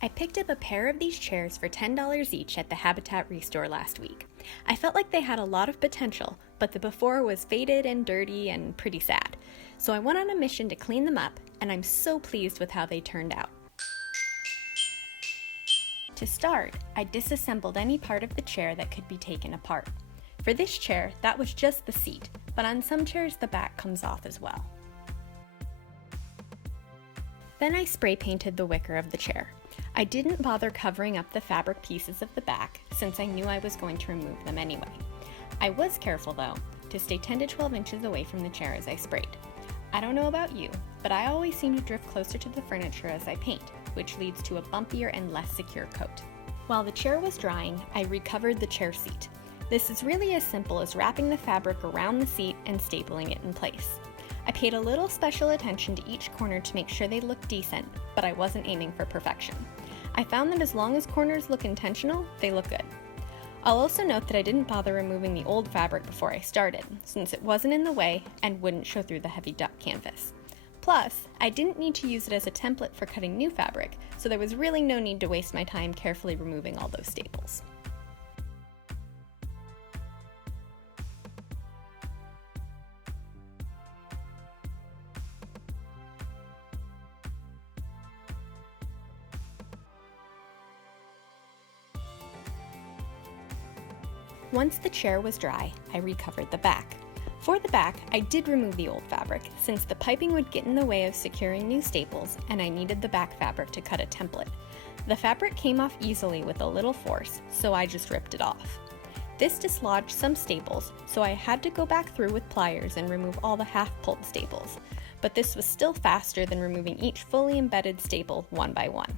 I picked up a pair of these chairs for $10 each at the Habitat Restore last week. I felt like they had a lot of potential, but the before was faded and dirty and pretty sad. So I went on a mission to clean them up, and I'm so pleased with how they turned out. To start, I disassembled any part of the chair that could be taken apart. For this chair, that was just the seat, but on some chairs the back comes off as well. Then I spray painted the wicker of the chair. I didn't bother covering up the fabric pieces of the back since I knew I was going to remove them anyway. I was careful though, to stay 10 to 12 inches away from the chair as I sprayed. I don't know about you, but I always seem to drift closer to the furniture as I paint, which leads to a bumpier and less secure coat. While the chair was drying, I recovered the chair seat. This is really as simple as wrapping the fabric around the seat and stapling it in place. I paid a little special attention to each corner to make sure they looked decent, but I wasn't aiming for perfection. I found that as long as corners look intentional, they look good. I'll also note that I didn't bother removing the old fabric before I started, since it wasn't in the way and wouldn't show through the heavy duck canvas. Plus, I didn't need to use it as a template for cutting new fabric, so there was really no need to waste my time carefully removing all those staples. Once the chair was dry, I recovered the back. For the back, I did remove the old fabric, since the piping would get in the way of securing new staples and I needed the back fabric to cut a template. The fabric came off easily with a little force, so I just ripped it off. This dislodged some staples, so I had to go back through with pliers and remove all the half-pulled staples, but this was still faster than removing each fully embedded staple one by one.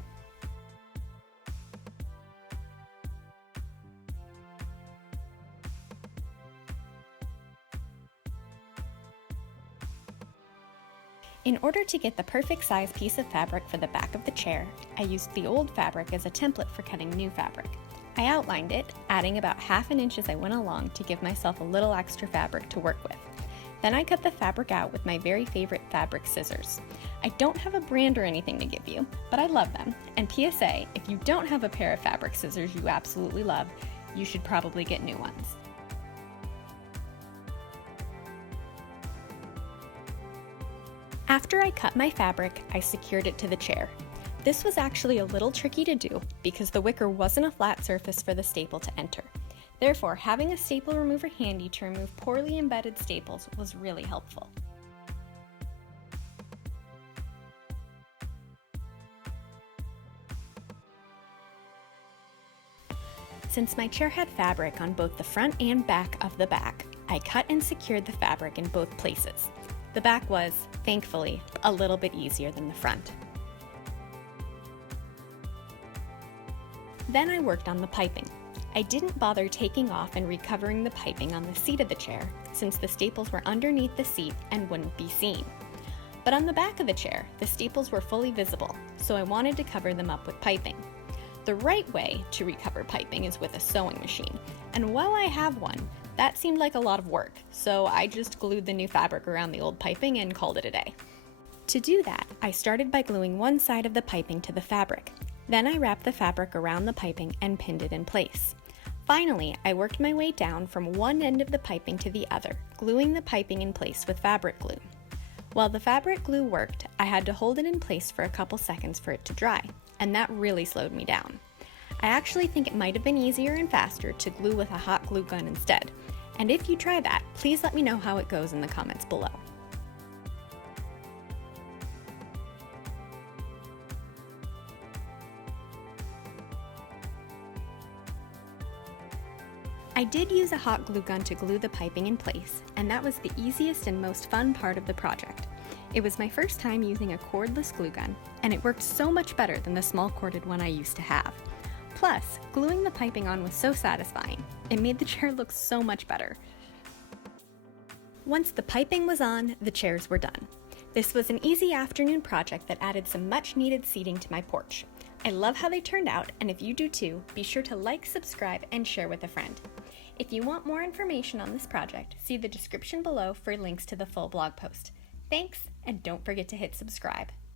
In order to get the perfect size piece of fabric for the back of the chair, I used the old fabric as a template for cutting new fabric. I outlined it, adding about ½ inch as I went along to give myself a little extra fabric to work with. Then I cut the fabric out with my very favorite fabric scissors. I don't have a brand or anything to give you, but I love them. And PSA, if you don't have a pair of fabric scissors you absolutely love, you should probably get new ones. After I cut my fabric, I secured it to the chair. This was actually a little tricky to do because the wicker wasn't a flat surface for the staple to enter. Therefore, having a staple remover handy to remove poorly embedded staples was really helpful. Since my chair had fabric on both the front and back of the back, I cut and secured the fabric in both places. The back was, thankfully, a little bit easier than the front. Then I worked on the piping. I didn't bother taking off and recovering the piping on the seat of the chair, since the staples were underneath the seat and wouldn't be seen. But on the back of the chair, the staples were fully visible, so I wanted to cover them up with piping. The right way to recover piping is with a sewing machine, and while I have one, that seemed like a lot of work, so I just glued the new fabric around the old piping and called it a day. To do that, I started by gluing one side of the piping to the fabric. Then I wrapped the fabric around the piping and pinned it in place. Finally, I worked my way down from one end of the piping to the other, gluing the piping in place with fabric glue. While the fabric glue worked, I had to hold it in place for a couple seconds for it to dry, and that really slowed me down. I actually think it might have been easier and faster to glue with a hot glue gun instead. And if you try that, please let me know how it goes in the comments below. I did use a hot glue gun to glue the piping in place, and that was the easiest and most fun part of the project. It was my first time using a cordless glue gun, and it worked so much better than the small corded one I used to have. Plus, gluing the piping on was so satisfying. It made the chair look so much better. Once the piping was on, the chairs were done. This was an easy afternoon project that added some much needed seating to my porch. I love how they turned out, and if you do too, be sure to like, subscribe, and share with a friend. If you want more information on this project, see the description below for links to the full blog post. Thanks, and don't forget to hit subscribe.